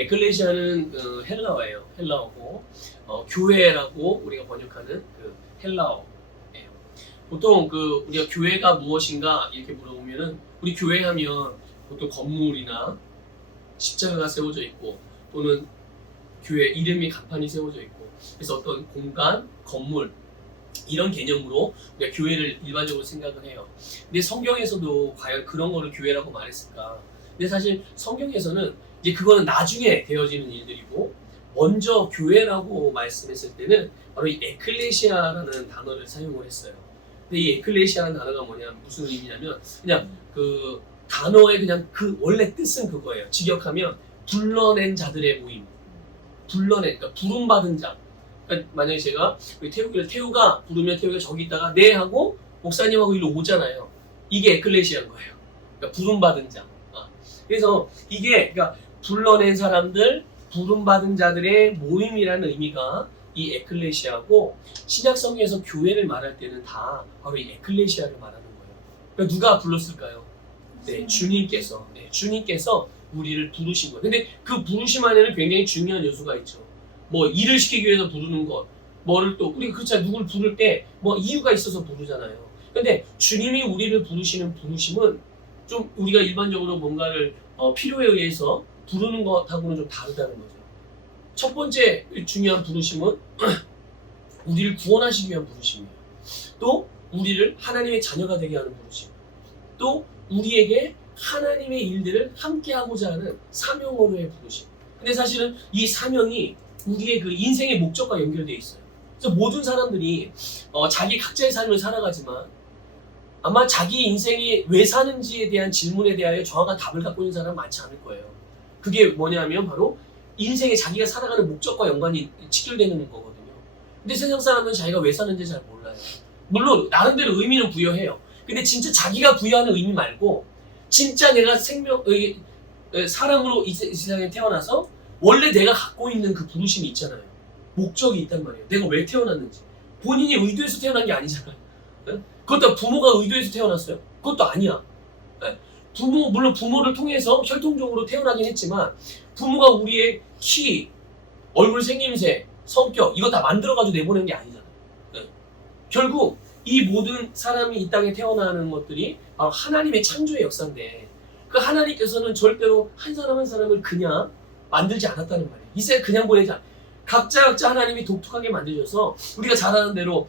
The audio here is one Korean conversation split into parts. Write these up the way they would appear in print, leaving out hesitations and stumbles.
에클레시아는 헬라어예요. 헬라어고 교회라고 우리가 번역하는 그 헬라어예요. 보통 우리가 교회가 무엇인가 이렇게 물어보면은 우리 교회 하면 보통 건물이나 십자가가 세워져 있고 또는 교회 이름이 간판이 세워져 있고 그래서 어떤 공간, 건물 이런 개념으로 우리가 교회를 일반적으로 생각을 해요. 근데 성경에서도 과연 그런 거를 교회라고 말했을까? 근데 사실 성경에서는 이제 그거는 나중에 되어지는 일들이고 먼저 교회라고 말씀했을 때는 바로 이 에클레시아라는 단어를 사용을 했어요. 근데 이 에클레시아라는 단어가 뭐냐면 무슨 의미냐면 그냥 그 단어의 그냥 그 원래 뜻은 그거예요. 직역하면 불러낸 자들의 모임. 그러니까 부름받은 자. 그러니까 만약에 제가 우리 태우가 부르면 태우가 저기 있다가 네 하고 목사님하고 일로 오잖아요. 이게 에클레시아인 거예요. 그러니까 부름받은 자. 그래서 이게 그러니까 불러낸 사람들, 부름받은 자들의 모임이라는 의미가 이 에클레시아고 신약성경에서 교회를 말할 때는 다 바로 이 에클레시아를 말하는 거예요. 그러니까 누가 불렀을까요? 네, 주님께서 우리를 부르신 거예요. 근데 그 부르심 안에는 굉장히 중요한 요소가 있죠. 뭐 일을 시키기 위해서 부르는 것, 뭐를 또 우리가 그렇잖아요. 누굴 부를 때 뭐 이유가 있어서 부르잖아요. 근데 주님이 우리를 부르시는 부르심은 좀 우리가 일반적으로 뭔가를 필요에 의해서 부르는 것하고는 좀 다르다는 거죠. 첫 번째 중요한 부르심은 우리를 구원하시기 위한 부르심이에요. 또 우리를 하나님의 자녀가 되게 하는 부르심. 또 우리에게 하나님의 일들을 함께 하고자 하는 사명으로의 부르심. 근데 사실은 이 사명이 우리의 그 인생의 목적과 연결되어 있어요. 그래서 모든 사람들이 자기 각자의 삶을 살아가지만 아마 자기 인생이 왜 사는지에 대한 질문에 대하여 정확한 답을 갖고 있는 사람은 많지 않을 거예요. 그게 뭐냐면 바로 인생에 자기가 살아가는 목적과 연관이 직결되는 거거든요. 근데 세상 사람은 자기가 왜 사는지 잘 몰라요. 물론 나름대로 의미는 부여해요. 근데 진짜 자기가 부여하는 의미 말고 진짜 내가 사람으로 이 세상에 태어나서 원래 내가 갖고 있는 그 부르심이 있잖아요. 목적이 있단 말이에요. 내가 왜 태어났는지. 본인이 의도해서 태어난 게 아니잖아요. 그것도 부모가 의도해서 태어났어요? 그것도 아니야. 물론 부모를 통해서 혈통적으로 태어나긴 했지만 부모가 우리의 키, 얼굴 생김새, 성격 이거 다 만들어가지고 내보낸 게 아니잖아요. 결국 이 모든 사람이 이 땅에 태어나는 것들이 바로 하나님의 창조의 역사인데 그 하나님께서는 절대로 한 사람 한 사람을 그냥 만들지 않았다는 말이에요. 이 세상에 그냥 보내지 않아요. 각자 하나님이 독특하게 만드셔서 우리가 잘 아는 대로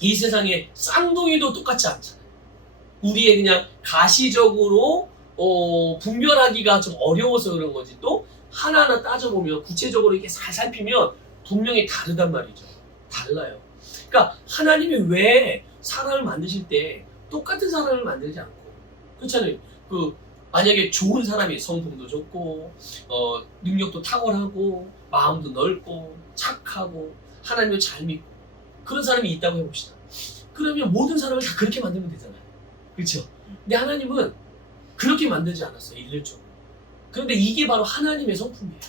이 세상에 쌍둥이도 똑같지 않잖아요. 우리의 그냥 가시적으로 분별하기가 좀 어려워서 그런 거지 또 하나하나 따져보면 구체적으로 이렇게 잘 살피면 분명히 다르단 말이죠. 달라요. 그러니까 하나님이 왜 사람을 만드실 때 똑같은 사람을 만들지 않고 그렇잖아요. 만약에 좋은 사람이 성품도 좋고 능력도 탁월하고 마음도 넓고 착하고 하나님을 잘 믿고 그런 사람이 있다고 해봅시다. 그러면 모든 사람을 다 그렇게 만들면 되잖아요. 그렇죠? 근데 하나님은 그렇게 만들지 않았어요. 일률적으로. 그런데 이게 바로 하나님의 성품이에요.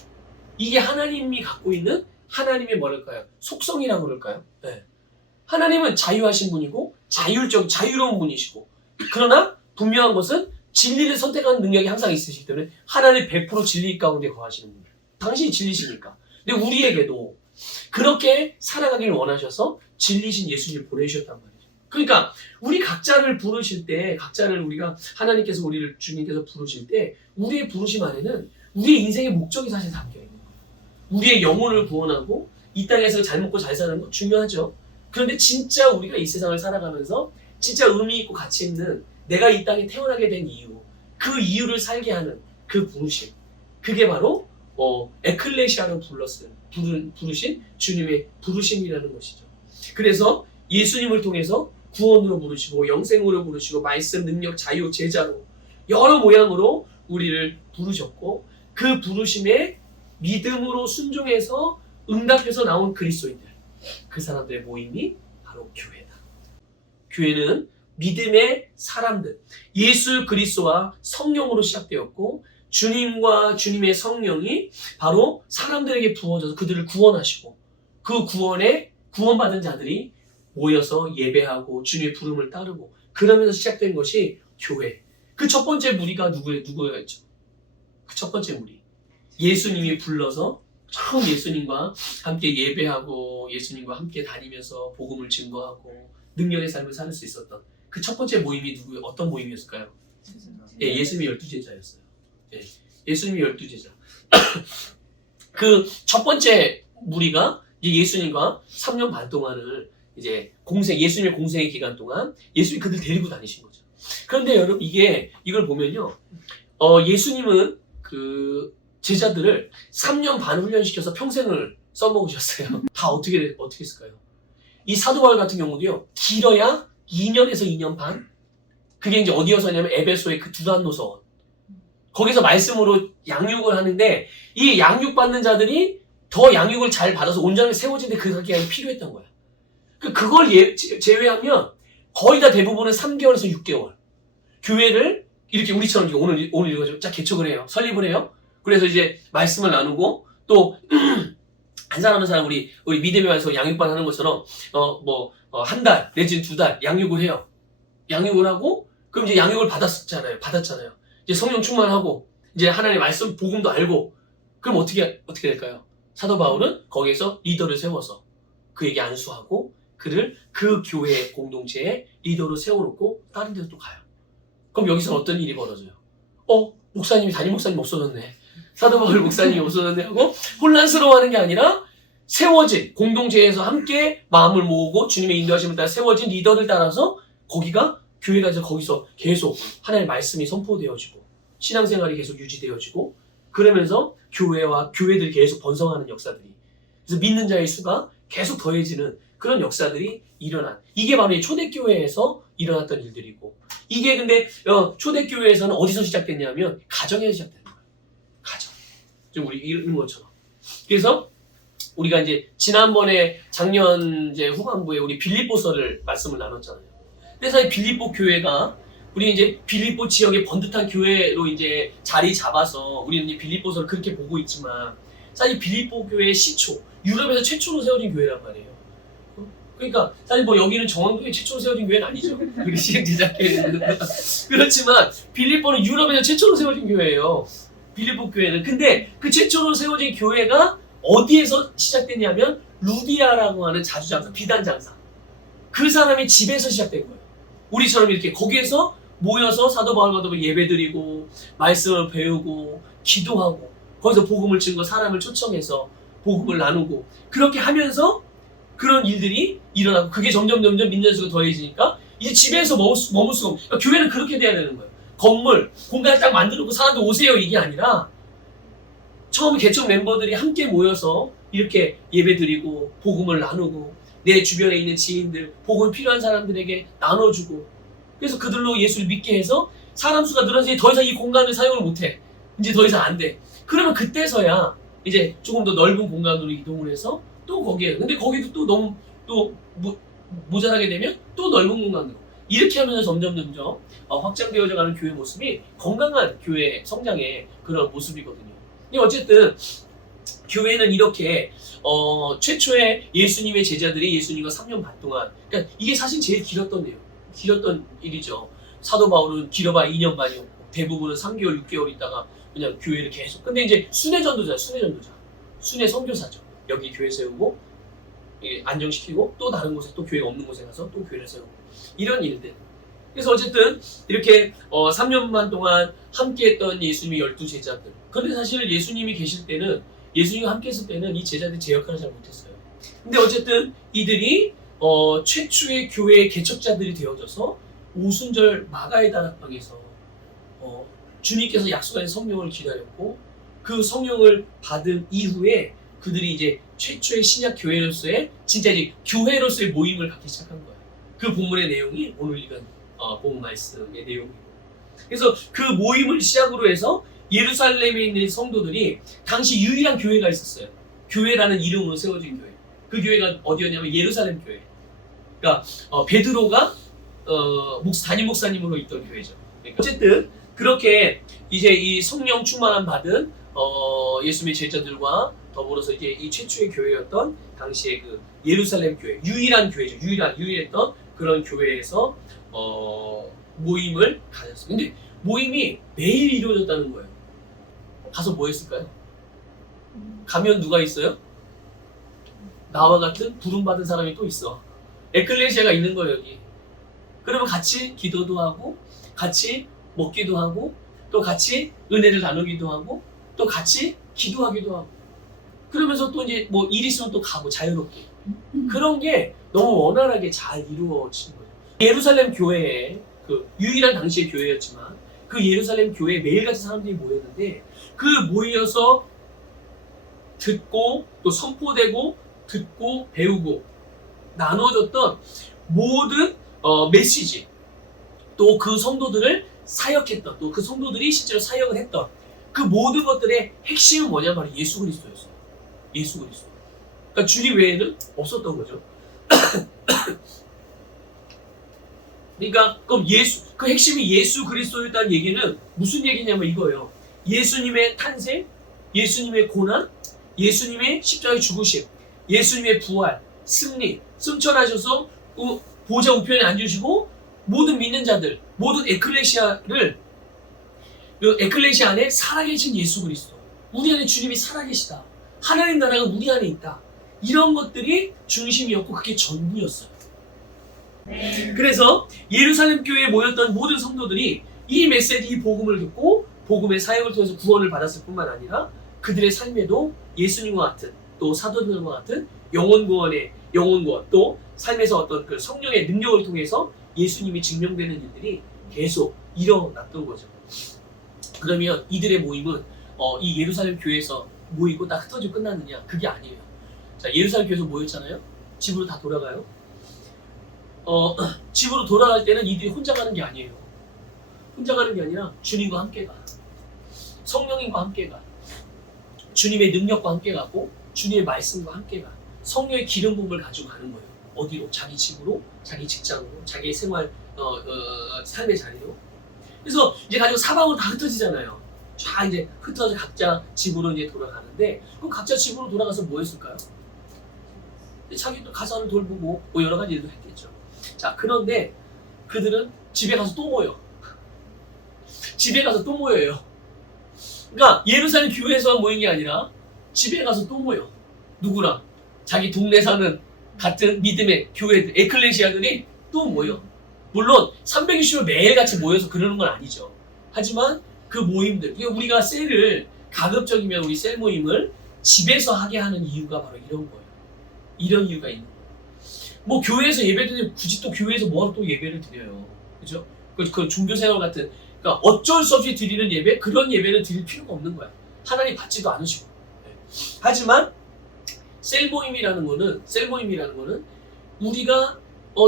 이게 하나님이 갖고 있는 하나님의 뭐랄까요? 속성이라고 그럴까요? 네. 하나님은 자유하신 분이고 자유로운 분이시고 그러나 분명한 것은 진리를 선택하는 능력이 항상 있으시기 때문에 하나님 100% 진리 가운데 거하시는 분이에요. 당신이 진리시니까. 근데 우리에게도 그렇게 살아가기를 원하셔서 진리신 예수님을 보내주셨단 말이죠. 그러니까 우리 각자를 부르실 때 우리가 하나님께서 우리를 주님께서 부르실 때 우리의 부르심 안에는 우리의 인생의 목적이 사실 담겨 있는 거예요. 우리의 영혼을 구원하고 이 땅에서 잘 먹고 잘 사는 거 중요하죠. 그런데 진짜 우리가 이 세상을 살아가면서 진짜 의미 있고 가치 있는 내가 이 땅에 태어나게 된 이유, 그 이유를 살게 하는 그 부르심, 그게 바로 에클레시아로 부르신 주님의 부르심이라는 것이죠. 그래서 예수님을 통해서 구원으로 부르시고 영생으로 부르시고 말씀, 능력, 자유, 제자로 여러 모양으로 우리를 부르셨고 그 부르심에 믿음으로 순종해서 응답해서 나온 그리스도인들, 그 사람들의 모임이 바로 교회다. 교회는 믿음의 사람들, 예수 그리스도와 성령으로 시작되었고 주님과 주님의 성령이 바로 사람들에게 부어져서 그들을 구원하시고 그 구원에 구원받은 자들이 모여서 예배하고 주님의 부름을 따르고 그러면서 시작된 것이 교회. 그 첫 번째 무리가 누구였죠? 그 첫 번째 무리 예수님이 불러서 처음 예수님과 함께 예배하고 예수님과 함께 다니면서 복음을 증거하고 능력의 삶을 살 수 있었던 그 첫 번째 모임이 어떤 모임이었을까요? 예, 예수님의 12제자였어요. 예, 예수님의 12제자. 그 첫 번째 무리가 이제 예수님과 3년 반 동안을 이제 예수님의 공생의 기간 동안 예수님이 그들 데리고 다니신 거죠. 그런데 여러분 이걸 보면요. 예수님은 그 제자들을 3년 반 훈련시켜서 평생을 써먹으셨어요. 다 어떻게 했을까요? 이 사도 바울 같은 경우도요. 길어야 2년에서 2년 반? 그게 이제 어디여서냐면 에베소의 그 두란노선. 거기서 말씀으로 양육을 하는데 이 양육받는 자들이 더 양육을 잘 받아서 온전하게 세워지는데 그 기간이 필요했던 거야. 그걸 제외하면 거의 다 대부분은 3개월에서 6개월. 교회를 이렇게 우리처럼 오늘 이거 쫙 개척을 해요. 설립을 해요. 그래서 이제 말씀을 나누고 또 한 사람 한 사람 우리 믿음의 완성 양육반 하는 것처럼 한 달 내지는 2달 양육을 해요. 양육을 하고 그럼 이제 양육을 받았잖아요. 이제 성령 충만하고 이제 하나님의 말씀 복음도 알고 그럼 어떻게 될까요? 사도 바울은 거기에서 리더를 세워서 그에게 안수하고 그를 그 교회 공동체의 리더로 세워놓고 다른 데로 또 가요. 그럼 여기서 어떤 일이 벌어져요? 담임 목사님 없어졌네. 사도 바울 목사님이 없어졌네 하고 혼란스러워하는 게 아니라 세워진 공동체에서 함께 마음을 모으고 주님의 인도하심을 따라 세워진 리더를 따라서 교회가 거기서 계속 하나님의 말씀이 선포되어지고 신앙생활이 계속 유지되어지고 그러면서 교회들이 계속 번성하는 역사들이 그래서 믿는 자의 수가 계속 더해지는 그런 역사들이 일어난 이게 바로 이 초대교회에서 일어났던 일들이고 이게 근데 초대교회에서는 어디서 시작됐냐면 가정에서 시작된 거예요. 가정. 좀 우리 이런 것처럼. 그래서 우리가 이제 지난번에 작년 이제 후반부에 우리 빌립보서를 말씀을 나눴잖아요. 그래서 이 빌립보 교회가 우리 이제 빌립보 지역의 번듯한 교회로 이제 자리 잡아서 우리는 이제 빌립보서를 그렇게 보고 있지만 사실 빌립보 교회의 시초, 유럽에서 최초로 세워진 교회란 말이에요. 그러니까 사실 여기는 정왕교회 최초로 세워진 교회는 아니죠. 우리 시행제자교회는 그렇지만 빌립보는 유럽에서 최초로 세워진 교회예요. 빌립보 교회는. 근데 그 최초로 세워진 교회가 어디에서 시작됐냐면 루디아라고 하는 자주장사, 비단장사. 그 사람의 집에서 시작된 거예요. 우리처럼 이렇게 거기에서 모여서 사도 바울과 예배드리고 말씀을 배우고 기도하고 거기서 복음을 증거 사람을 초청해서 복음을 나누고 그렇게 하면서 그런 일들이 일어나고 그게 점점 믿는 수가 더해지니까 이제 집에서 머물 수가 없고 교회는 그렇게 돼야 되는 거예요. 건물, 공간을 딱 만들고 사람들 오세요 이게 아니라 처음 개척 멤버들이 함께 모여서 이렇게 예배드리고 복음을 나누고 내 주변에 있는 지인들, 복음 필요한 사람들에게 나눠주고 그래서 그들로 예수를 믿게 해서 사람 수가 늘어서 더 이상 이 공간을 사용을 못해. 이제 더 이상 안 돼. 그러면 그때서야 이제 조금 더 넓은 공간으로 이동을 해서 또 거기에 근데 거기도 또 너무 또 모자라게 되면 또 넓은 공간으로 이렇게 하면서 점점 확장되어져 가는 교회 모습이 건강한 교회 성장의 그런 모습이거든요. 근데 어쨌든 교회는 이렇게 최초의 예수님의 제자들이 예수님과 3년 반 동안 그러니까 이게 사실 제일 길었던 일이죠. 사도 바울은 길어봐야 2년 반이었고 대부분은 3개월 6개월 있다가 그냥 교회를 계속 근데 이제 순회 선교사죠. 여기 교회 세우고 안정시키고 또 다른 곳에 또 교회가 없는 곳에 가서 또 교회를 세우고 이런 일들. 그래서 어쨌든 이렇게 3년 반 동안 함께했던 예수님의 12제자들. 그런데 사실 예수님이 계실 때는 예수님과 함께 했을 때는 이 제자들이 제 역할을 잘 못했어요. 근데 어쨌든 이들이 최초의 교회의 개척자들이 되어져서 오순절 마가의 다락방에서 주님께서 약속하신 성령을 기다렸고 그 성령을 받은 이후에 그들이 이제 최초의 신약 교회로서의 진짜 이제 교회로서의 모임을 갖기 시작한 거예요. 그 본문의 내용이 오늘 읽은 본 말씀의 내용이고. 그래서 그 모임을 시작으로 해서 예루살렘에 있는 성도들이 당시 유일한 교회가 있었어요. 교회라는 이름으로 세워진 교회. 그 교회가 어디였냐면 예루살렘 교회. 그러니까 베드로가 담임 목사님으로 있던 교회죠. 그러니까 어쨌든 그렇게 이제 이 성령 충만함 받은 예수님의 제자들과 더불어서 이제 이 최초의 교회였던 당시의 그 예루살렘 교회, 유일한 교회죠. 유일했던 그런 교회에서 모임을 가졌어요. 근데 모임이 매일 이루어졌다는 거예요. 가서 뭐 했을까요? 가면 누가 있어요? 나와 같은 부름받은 사람이 또 있어. 에클레시아가 있는 거예요, 여기. 그러면 같이 기도도 하고, 같이 먹기도 하고, 또 같이 은혜를 나누기도 하고, 또 같이 기도하기도 하고. 그러면서 또 이제 뭐 일 있으면 또 가고 자유롭게. 그런 게 너무 원활하게 잘 이루어진 거예요. 예루살렘 교회에 그 유일한 당시의 교회였지만 그 예루살렘 교회에 매일같이 사람들이 모였는데 그 모여서 듣고 또 선포되고 듣고 배우고 나눠줬던 모든 메시지 또 그 성도들을 사역했던 또 그 성도들이 실제로 사역을 했던 그 모든 것들의 핵심은 뭐냐 바로 예수 그리스도였어요. 예수 그리스도. 그러니까 주님 외에는 없었던 거죠. 그러니까 그럼 그 핵심이 예수 그리스도였다는 얘기는 무슨 얘기냐면 이거예요. 예수님의 탄생, 예수님의 고난, 예수님의 십자가의 죽으심, 예수님의 부활, 승리, 승천하셔서 보좌 우편에 앉으시고 모든 믿는 자들, 모든 에클레시아를 그 에클레시아 안에 살아계신 예수 그리스도, 우리 안에 주님이 살아계시다. 하나님 나라가 우리 안에 있다. 이런 것들이 중심이었고 그게 전부였어요. 그래서 예루살렘 교회에 모였던 모든 성도들이 이 메시지, 이 복음을 듣고 복음의 사역을 통해서 구원을 받았을 뿐만 아니라 그들의 삶에도 예수님과 같은 또 사도들과 같은 영혼 구원 또 삶에서 어떤 그 성령의 능력을 통해서 예수님이 증명되는 일들이 계속 일어났던 거죠. 그러면 이들의 모임은 이 예루살렘 교회에서 모이고 다 흩어지고 끝났느냐? 그게 아니에요. 자, 예루살렘 교회에서 모였잖아요. 집으로 다 돌아가요. 집으로 돌아갈 때는 이들이 혼자 가는 게 아니에요. 혼자 가는 게 아니라 주님과 함께 가. 성령님과 함께 가. 주님의 능력과 함께 가고 주님의 말씀과 함께 가. 성령의 기름 부음을 가지고 가는 거예요. 어디로? 자기 집으로, 자기 직장으로, 자기의 생활, 삶의 자리로. 그래서 이제 가지고 사방으로 다 흩어지잖아요. 다 이제 흩어져 각자 집으로 이제 돌아가는데 그럼 각자 집으로 돌아가서 뭐 했을까요? 자기 또 가사를 돌보고 뭐 여러 가지 일도 했겠죠. 자, 그런데 그들은 집에 가서 또 모여. 집에 가서 또 모여요. 그러니까 예루살렘 교회에서 모인 게 아니라 집에 가서 또 모여. 누구랑? 자기 동네 사는 같은 믿음의 교회들, 에클레시아들이 또 모여. 물론 360일 매일같이 모여서 그러는 건 아니죠. 하지만 그 모임들, 우리가 셀을 가급적이면 우리 셀 모임을 집에서 하게 하는 이유가 바로 이런 거예요. 이런 이유가 있는 거예요. 뭐 교회에서 예배드리면 굳이 또 교회에서 뭐하러 또 예배를 드려요. 그죠? 그 종교생활 같은, 그러니까 어쩔 수 없이 드리는 예배, 그런 예배는 드릴 필요가 없는 거야. 하나님 받지도 않으시고. 네. 하지만 셀 모임이라는 거는 우리가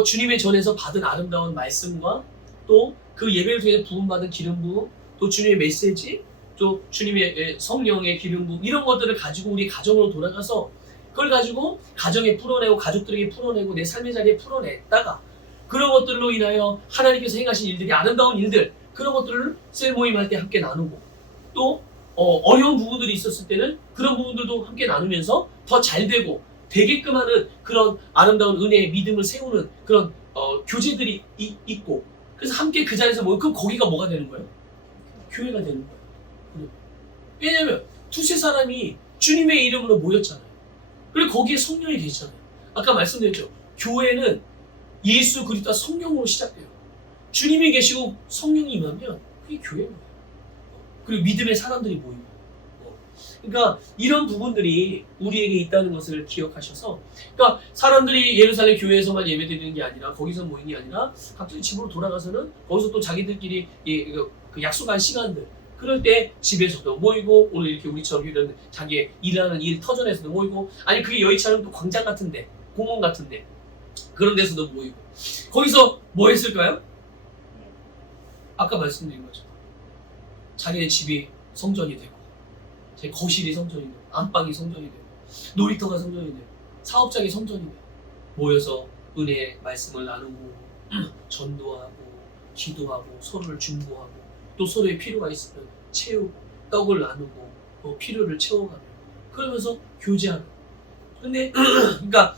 주님의 전에서 받은 아름다운 말씀과 또 그 예배를 통해 부음받은 기름 부음, 또 주님의 메시지, 또 주님의 성령의 기름 부음, 이런 것들을 가지고 우리 가정으로 돌아가서 그걸 가지고 가정에 풀어내고 가족들에게 풀어내고 내 삶의 자리에 풀어냈다가 그런 것들로 인하여 하나님께서 행하신 일들이 아름다운 일들, 그런 것들을 셀 모임할 때 함께 나누고 또 어려운 부분들이 있었을 때는 그런 부분들도 함께 나누면서 더 잘 되고 되게끔 하는 그런 아름다운 은혜의 믿음을 세우는 그런 교제들이 있고, 그래서 함께 그 자리에서 모여. 그럼 거기가 뭐가 되는 거예요? 교회가 되는 거예요. 왜냐면 두세 사람이 주님의 이름으로 모였잖아요. 그리고 거기에 성령이 계시잖아요. 아까 말씀드렸죠. 교회는 예수 그리스도와 성령으로 시작돼요. 주님이 계시고 성령이 임하면 그게 교회예요. 그리고 믿음의 사람들이 모이고. 그러니까 이런 부분들이 우리에게 있다는 것을 기억하셔서, 그러니까 사람들이 예루살렘 교회에서만 예배드리는 게 아니라 거기서 모이는 게 아니라 각자 집으로 돌아가서는 거기서 또 자기들끼리 그 약속한 시간들, 그럴 때 집에서도 모이고 오늘 이렇게 우리처럼 이런 자기의 일하는 일 터전에서도 모이고, 아니 그게 여의치 않으면 또 광장 같은데, 공원 같은데 그런 데서도 모이고. 거기서 뭐 했을까요? 아까 말씀드린 거죠. 자기네 집이 성전이 되고 제 거실이 성전이 되고 안방이 성전이 되고 놀이터가 성전이 되고 사업장이 성전이 되고 모여서 은혜의 말씀을 나누고 전도하고 기도하고 서로를 중보하고 또 서로의 필요가 있으면 채우고 떡을 나누고 필요를 채워가며 그러면서 교제하는. 근데 그러니까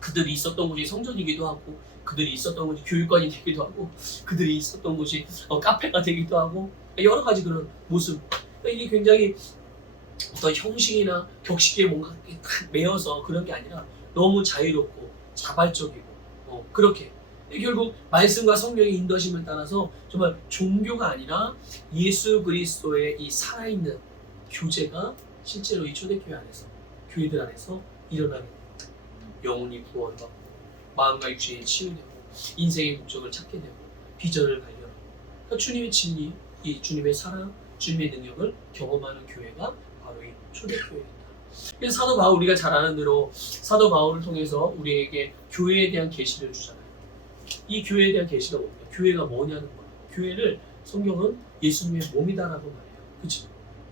그들이 있었던 곳이 성전이기도 하고 그들이 있었던 곳이 교육관이 되기도 하고 그들이 있었던 곳이 카페가 되기도 하고 여러 가지 그런 모습. 이게 굉장히 어떤 형식이나 격식에 뭔가 딱 매여서 그런 게 아니라 너무 자유롭고 자발적이고 그렇게 결국 말씀과 성령의 인도심을 따라서 정말 종교가 아니라 예수 그리스도의 이 살아있는 교제가 실제로 이 초대교회 안에서 교회들 안에서 일어나는 겁니다. 영혼이 구원받고 마음과 육신이 치유되고 인생의 목적을 찾게 되고 비전을 발견하고 그러니까 주님의 진리, 이 주님의 사랑, 주님의 능력을 경험하는 교회가 바로 이 초대교회입니다. 그래서 사도 바울, 우리가 잘 아는 대로 사도 바울을 통해서 우리에게 교회에 대한 계시를 주잖아요. 이 교회에 대한 계시가 뭡니까? 교회가 뭐냐는 거예요. 교회를 성경은 예수님의 몸이다라고 말해요. 그렇죠?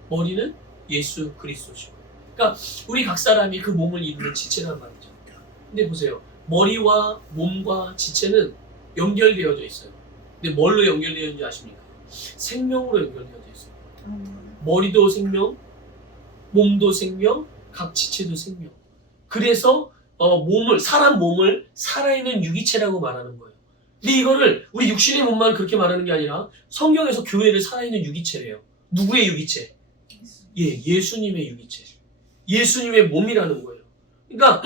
머리는 예수 그리스도시고. 그러니까 우리 각 사람이 그 몸을 이루는 지체란 말이죠. 근데 보세요. 머리와 몸과 지체는 연결되어져 있어요. 근데 뭘로 연결되어 있는지 아십니까? 생명으로 연결되어져 있어요. 머리도 생명, 몸도 생명, 각 지체도 생명. 그래서 사람 몸을 살아있는 유기체라고 말하는 거예요. 근데 이거를 우리 육신의 몸만 그렇게 말하는 게 아니라 성경에서 교회를 살아있는 유기체래요. 누구의 유기체? 예수님의 유기체. 예수님의 몸이라는 거예요. 그러니까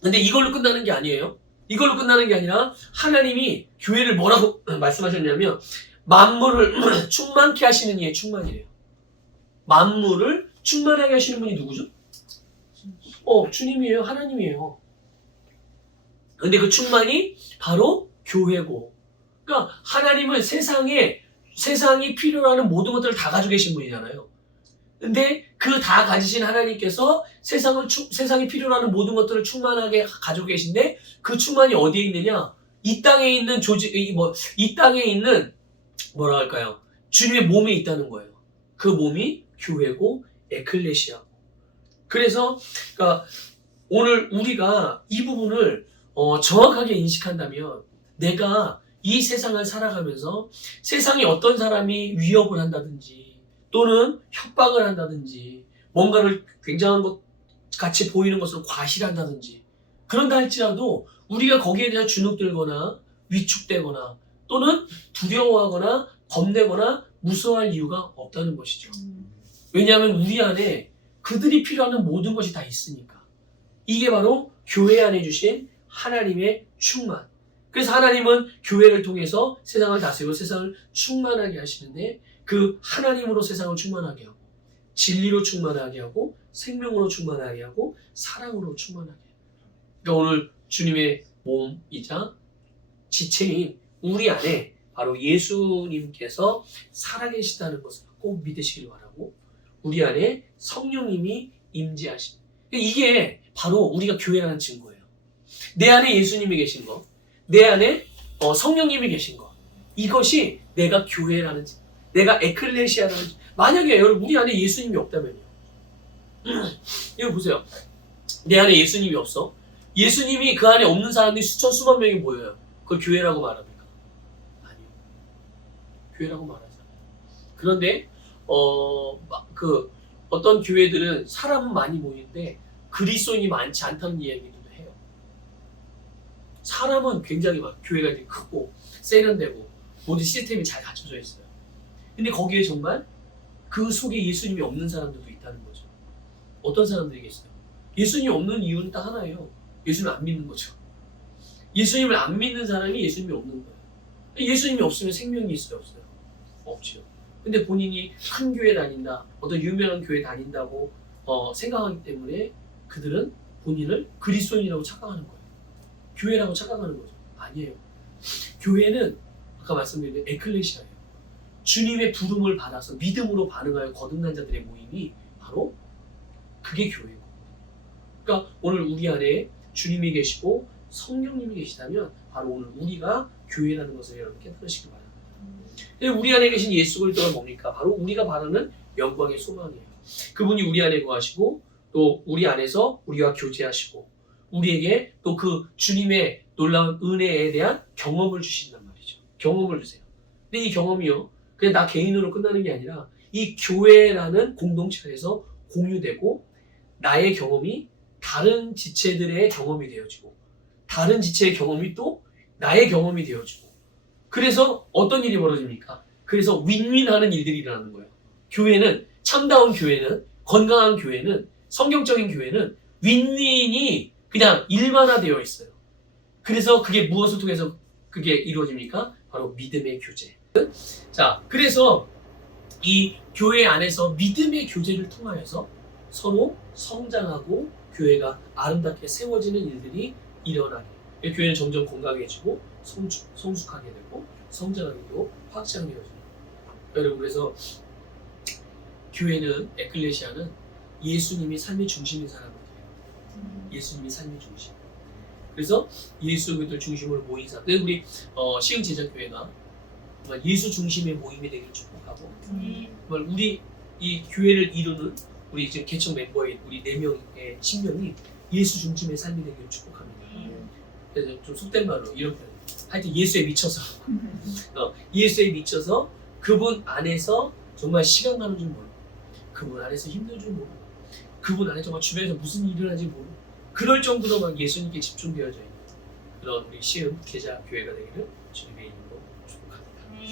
근데 이걸로 끝나는 게 아니에요. 이걸로 끝나는 게 아니라 하나님이 교회를 뭐라고 말씀하셨냐면 만물을 충만케 하시는 이의 충만이래요. 만물을 충만하게 하시는 분이 누구죠? 주님이에요. 하나님이에요. 근데 그 충만이 바로 교회고. 그러니까 하나님은 세상이 필요로 하는 모든 것들을 다 가지고 계신 분이잖아요. 근데 그 다 가지신 하나님께서 세상이 필요로 하는 모든 것들을 충만하게 가지고 계신데 그 충만이 어디에 있느냐? 이 땅에 있는 이 땅에 있는 뭐라 할까요? 주님의 몸에 있다는 거예요. 그 몸이 교회고 에클레시아고. 그래서 그러니까 오늘 우리가 이 부분을 정확하게 인식한다면 내가 이 세상을 살아가면서 세상에 어떤 사람이 위협을 한다든지 또는 협박을 한다든지 뭔가를 굉장한 것 같이 보이는 것으로 과시한다든지 그런다 할지라도 우리가 거기에 대한 주눅들거나 위축되거나 또는 두려워하거나 겁내거나 무서워할 이유가 없다는 것이죠. 왜냐하면 우리 안에 그들이 필요한 모든 것이 다 있으니까. 이게 바로 교회 안에 주신 하나님의 충만. 그래서 하나님은 교회를 통해서 세상을 다스리고 세상을 충만하게 하시는데 그 하나님으로 세상을 충만하게 하고 진리로 충만하게 하고 생명으로 충만하게 하고 사랑으로 충만하게 해요. 그러니까 오늘 주님의 몸이자 지체인 우리 안에 바로 예수님께서 살아계시다는 것을 꼭 믿으시길 바라고 우리 안에 성령님이 임재하십니다. 이게 바로 우리가 교회라는 증거예요. 내 안에 예수님이 계신 것, 내 안에 성령님이 계신 것, 이것이 내가 교회라는 증거, 내가 에클레시아라는 증거. 만약에 여러분 우리 안에 예수님이 없다면요. 이거 보세요. 내 안에 예수님이 없어. 예수님이 그 안에 없는 사람들이 수만 명이 모여요. 그걸 교회라고 말합니까? 아니요. 교회라고 말하지 않아요. 그런데 어떤 교회들은 사람은 많이 모이는데 그리스도인이 많지 않다는 이야기도 해요. 사람은 굉장히 교회가 이제 크고 세련되고 모든 시스템이 잘 갖춰져 있어요. 근데 거기에 정말 그 속에 예수님이 없는 사람들도 있다는 거죠. 어떤 사람들이 계세요? 예수님이 없는 이유는 딱 하나예요. 예수님을 안 믿는 거죠. 예수님을 안 믿는 사람이 예수님이 없는 거예요. 예수님이 없으면 생명이 있어요? 없어요? 없죠. 근데 본인이 큰 교회 다닌다, 어떤 유명한 교회 다닌다고 생각하기 때문에 그들은 본인을 그리스도인이라고 착각하는 거예요. 교회라고 착각하는 거죠. 아니에요. 교회는 아까 말씀드린 에클레시아예요. 주님의 부름을 받아서 믿음으로 반응하여 거듭난 자들의 모임이 바로 그게 교회고. 그러니까 오늘 우리 안에 주님이 계시고 성령님이 계시다면 바로 오늘 우리가 교회라는 것을 여러분 깨달으시기 바랍니다. 우리 안에 계신 예수 그리스도가 뭡니까? 바로 우리가 바라는 영광의 소망이에요. 그분이 우리 안에 거하시고 또 우리 안에서 우리와 교제하시고 우리에게 또 그 주님의 놀라운 은혜에 대한 경험을 주신단 말이죠. 경험을 주세요. 근데 이 경험이요, 그냥 나 개인으로 끝나는 게 아니라 이 교회라는 공동체 안에서 공유되고 나의 경험이 다른 지체들의 경험이 되어지고 다른 지체의 경험이 또 나의 경험이 되어지고 그래서 어떤 일이 벌어집니까? 그래서 윈윈하는 일들이 일어나는 거예요. 교회는, 참다운 교회는 건강한 교회는, 성경적인 교회는 윈윈이 그냥 일반화되어 있어요. 그래서 그게 무엇을 통해서 그게 이루어집니까? 바로 믿음의 교제. 자, 그래서 이 교회 안에서 믿음의 교제를 통하여서 서로 성장하고 교회가 아름답게 세워지는 일들이 일어나게. 교회는 점점 건강해지고 성숙하게 되고 성장하게 되고 확장되어져요. 여러분, 그래서 교회는, 에클레시아는 예수님이 삶의 중심인 사람들이에요. 예수님이 삶의 중심. 그래서 예수 그리스도 중심으로 모인 사람. 그래서 우리 시흥 제자교회가 정말 예수 중심의 모임이 되기를 축복하고, 정말 우리 이 교회를 이루는 우리 지금 개척 멤버의 우리 4명의 신명이 예수 중심의 삶이 되기를 축복합니다. 그래서 좀 속된 말로 이런 표현. 하여튼 예수에 미쳐서 예수에 미쳐서 그분 안에서 정말 시간 가는 줄 모르고, 그분 안에서 힘든 줄 모르고, 그분 안에 정말 주변에서 무슨 일을 하는지 모르고, 그럴 정도로 막 예수님께 집중되어져 있는 그런 우리 시흥 제자 교회가 되기를 주님의 이름으로